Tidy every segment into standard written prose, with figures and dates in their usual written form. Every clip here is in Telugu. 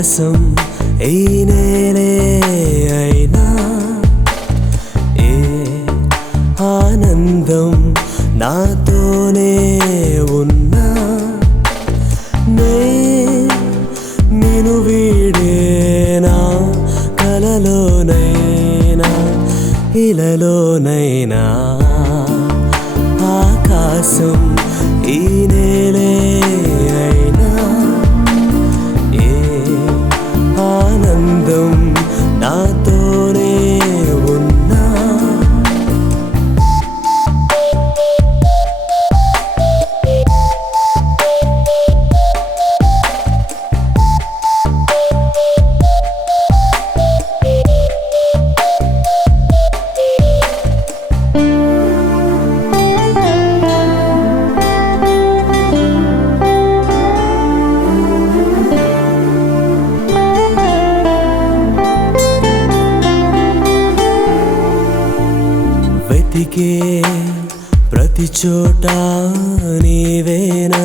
ఆకాశం ఈ నేలే అయినా ఏ ఆనందం నాతోనే ఉన్నా నేను వీడేనా కలలోనైనా ఇలలోనైనా ఆకాశం ఈ నేలే అయినా ఏ ఆనందం నాతోనే ఉన్నా వెతికే ప్రతి చోట నీవేనా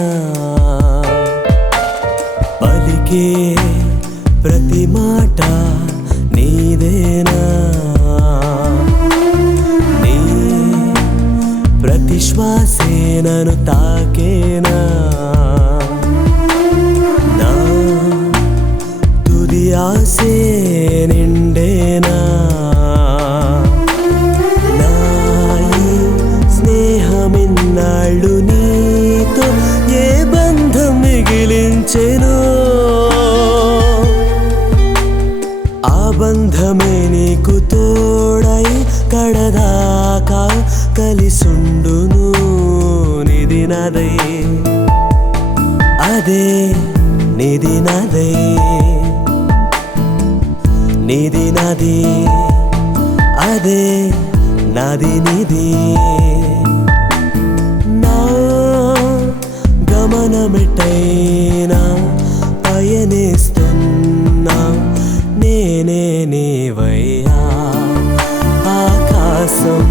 పలికే ప్రతి మాట నీదేనా నీ ప్రతి శ్వాసే నన్ను తాకేనా నా తుది ఆసే నిండేనా నాళ్ళు నీతో ఏ బంధం మిగిలించెను ఆ బంధమే నీకు తోడై కడదాకా కలిసుండును నిధి నదై అదే నిధి నదై నిధి నది అదే నది నిధి గమనమిటైనా పయనిస్తున్నా నేనే నీవయ్యా ఆకాశం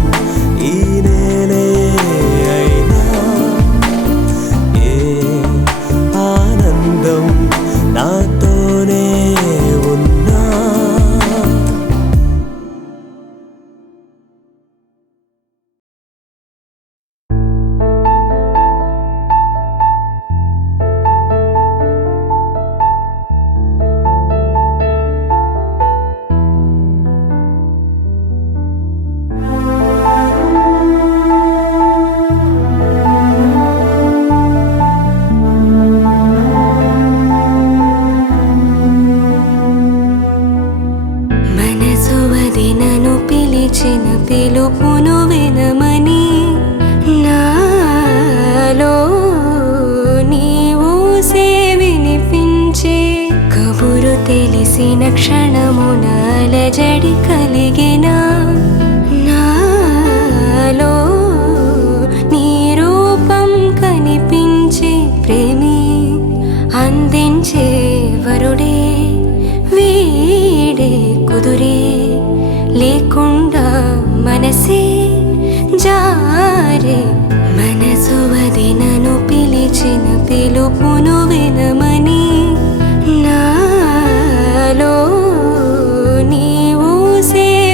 ఈ నేలే అయినా ఏ ఆనందం నాతోనే ఉన్నా పిలుపును వినమని నాలో నీవు వినిపించే కబురు తెలిసిన క్షణమున అలజడి కలిగిన నాలో నీ రూపం కనిపించే ప్రేమి అందించే వరుడే వీడే కుదురే లేకుండా మనసే జారే మనసు వదినను పిలిచిన పిలుపును వినమని నాలో నీవు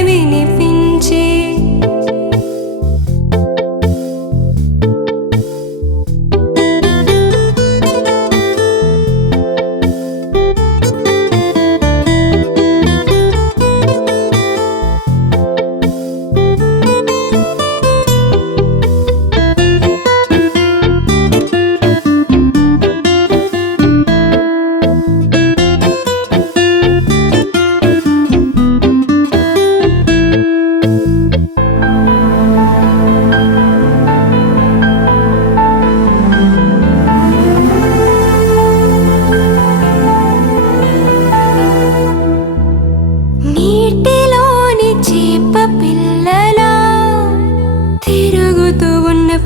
వినిపించే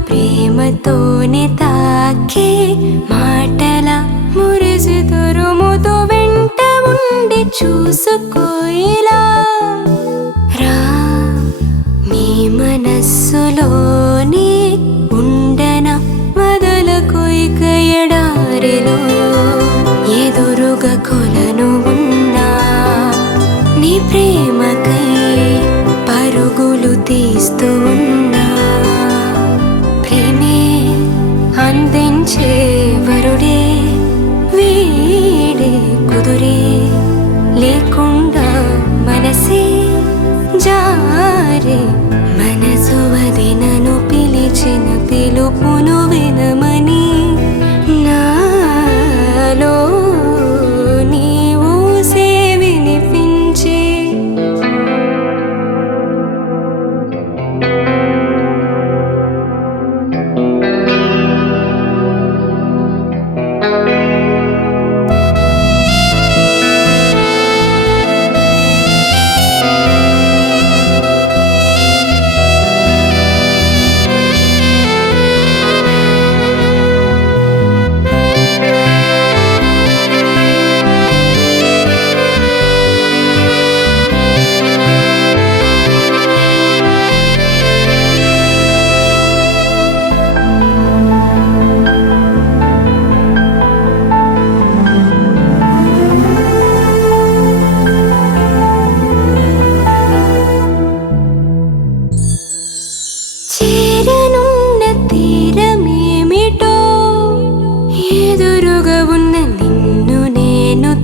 ప్రేమతోనే తాకే మాటల మురిసి తురుముతో వెంట ఉండి చూసుకోయిలా రా నీ మనస్సులోనే ఉండన వదలకు ఇక ఎడారిలో ఎదురుగా కొలను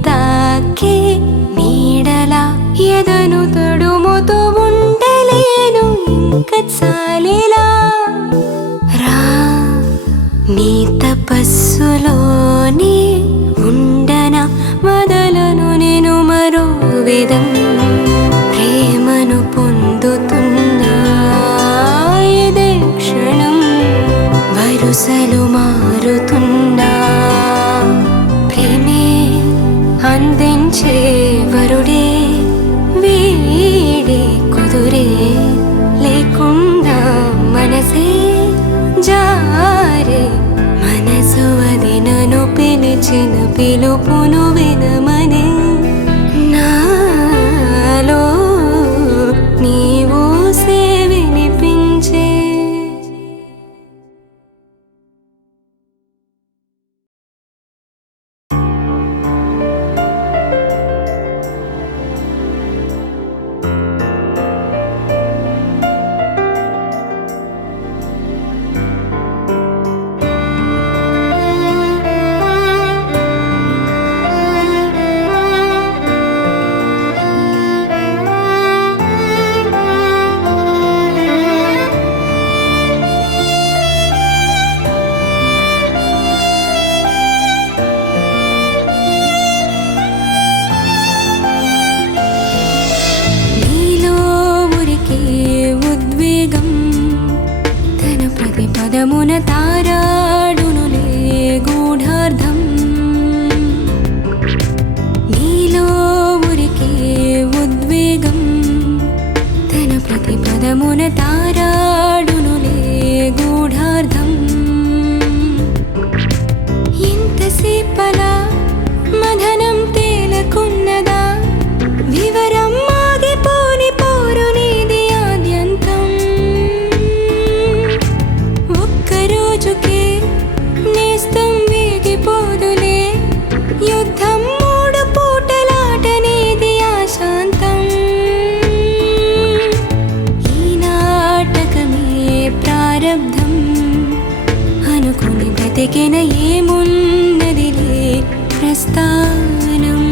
తాకే నీడలా ఎదను తడుముతూ ఉండలేను ఇంక చాలిలా రా నీ తపస్సులోనే ఉండన వదలను నేను మరో విధం ప్రేమను పొందుతున్నా ఇదే క్షణం వరుసలు మారుతున్నా ప్రేమే అందించే వరుడే వీడే కుదురే లేకుండా మనసే జారే మనసు అది నన్ను పిలిచిన పిలుపును వినమని నాలో నీవు వినిపించే పదమున తారాడునులే గూఢార్థం నీలో ఉరికే ఉద్వేగం తన ప్రతి పదమున తారాడునులే గూఢార్థం ఎంతసేపలా మదనం తేలకున్నదా వివరం ఆగిపోని పోరు నీది ఆద్యంతం రోజుకే నేస్తం వేగిపోదులే యుద్ధం మూడు పూటలాట నీది ఆశాంతం ఈ నాటకమే ప్రారబ్ధం అనుకుని బ్రతికిన ఏమున్నదిలే ప్రస్థానం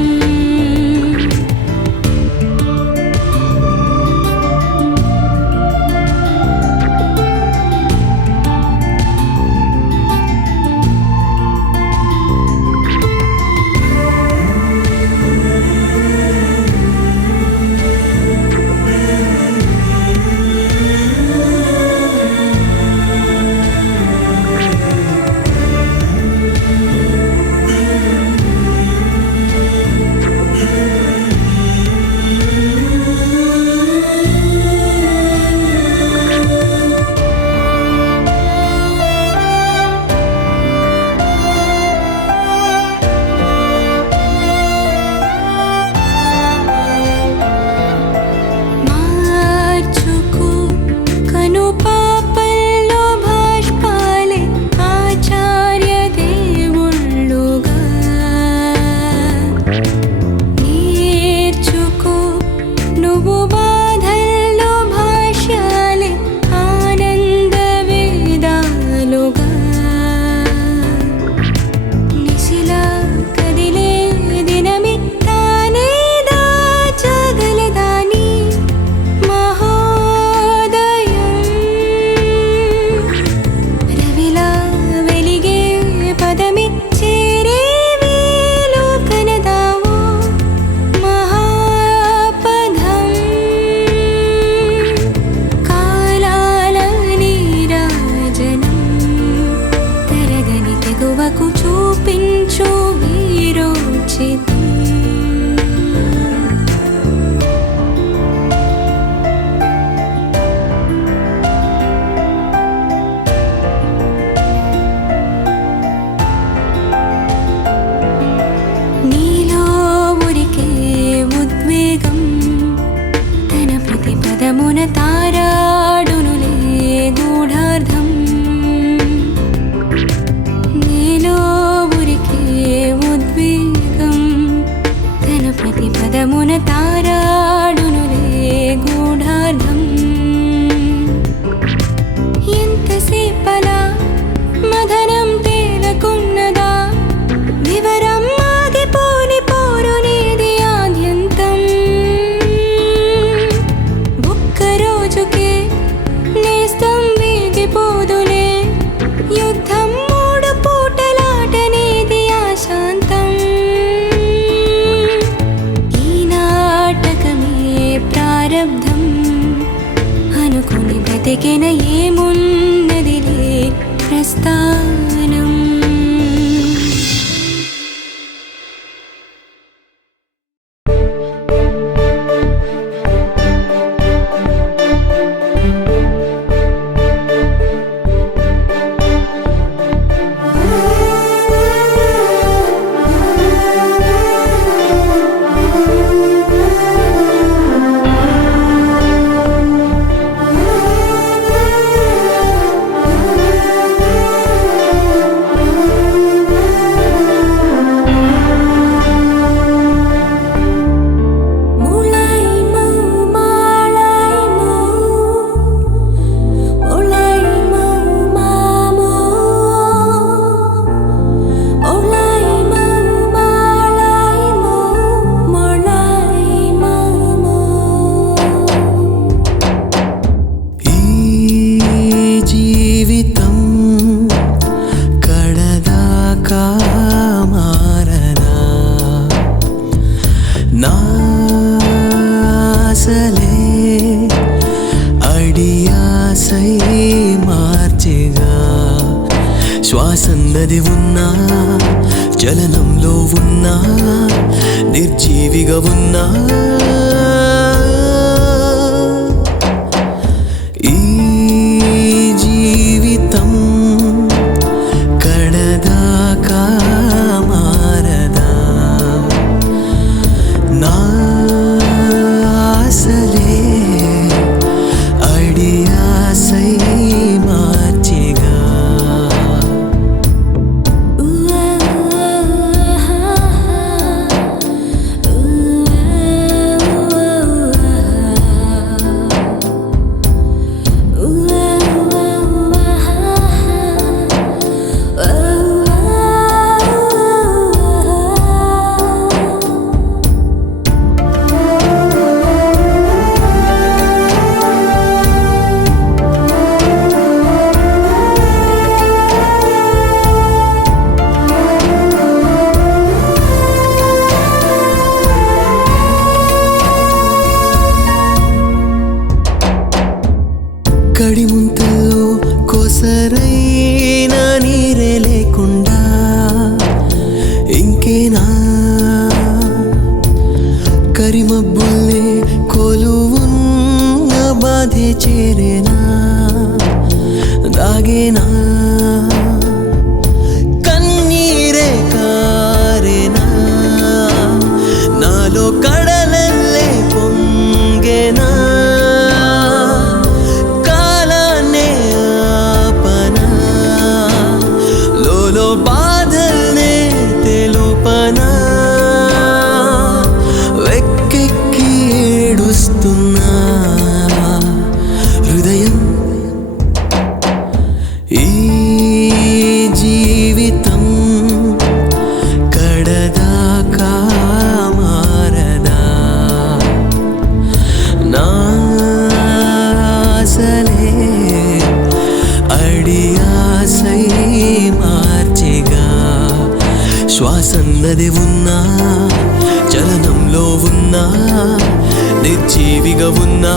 చూపించు వీరోచితం నీలో ఉరికే ఉద్వేగం తన ప్రతి పదమున తారాడునులే గూఢార్థం ప్రతి పదమున తారాడునులే గూఢార్థం ఎంతసేపలా మదనం తేలకున్నదా వివరం ఆగిపోని పోరు బ్రతికెన ఏమున్నదిలే ప్రస్థానం. శ్వాసన్నది ఉన్నా చలనంలో ఉన్నా నిర్జీవిగా ఉన్నా ఈ జీవితం కడదాకా మారదా నా ఆశలే అడి ఆశై మార్చిగా కడిముంతల్లో కోసరైన నీరే లేకుండా ఇంకేనా కరిమబ్బుల్లే కొలువున్న బాధే చేరేనా దాగేనా కన్నీరే కారేనా నాలో కడలల్లే పొంగేనా బాధల్నే తెలుపనా వెక్కెక్కి ఏడుస్తున్నా హృదయం ఈ జీవితం కడదాకా మారదా నా ఆశలే అడి ఆశై మార్చిగా శ్వాసన్నది ఉన్నా చలనంలో ఉన్నా నిర్జీవిగా ఉన్నా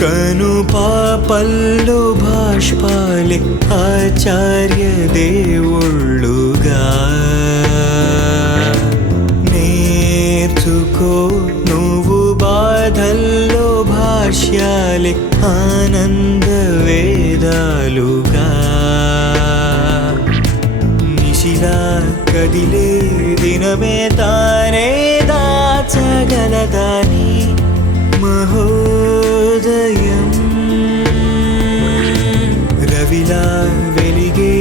కను పాపల్లో భాష్పాలే ఆచార్య దేవుళ్ళుగా నేర్చుకో నువ్వు బాధల్లో భాష్యాలే ఆనంద వేదాలుగా నిశిలా కదిలే దినమే తానే దాచగలదాని మహోదయం రవిలా వెలిగే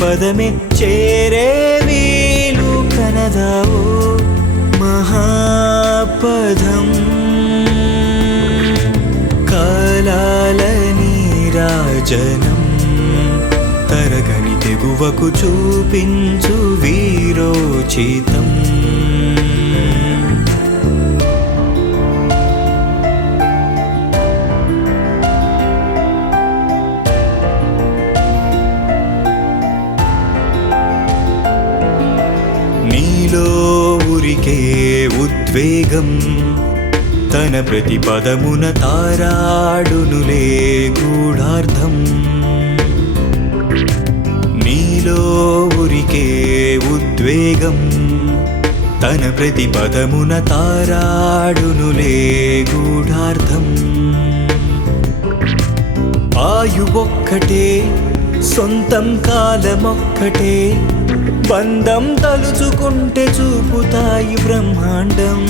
పదమే చేరే వీలు కనదావో మహాపదం జనం తరగని తెగువకు చూపించు వీరోచితం. నీలో ఉరికే ఉద్వేగం తన ప్రతి పదమున తారాడునులే గూఢార్థం. నీలో ఉరికే ఉద్వేగం తన ప్రతి పదమున తారాడునులే గూఢార్థం. ఆయువొక్కటే సొంతం కాలమొక్కటే బంధం తలుచుకుంటే చూపుతాయి బ్రహ్మాండం.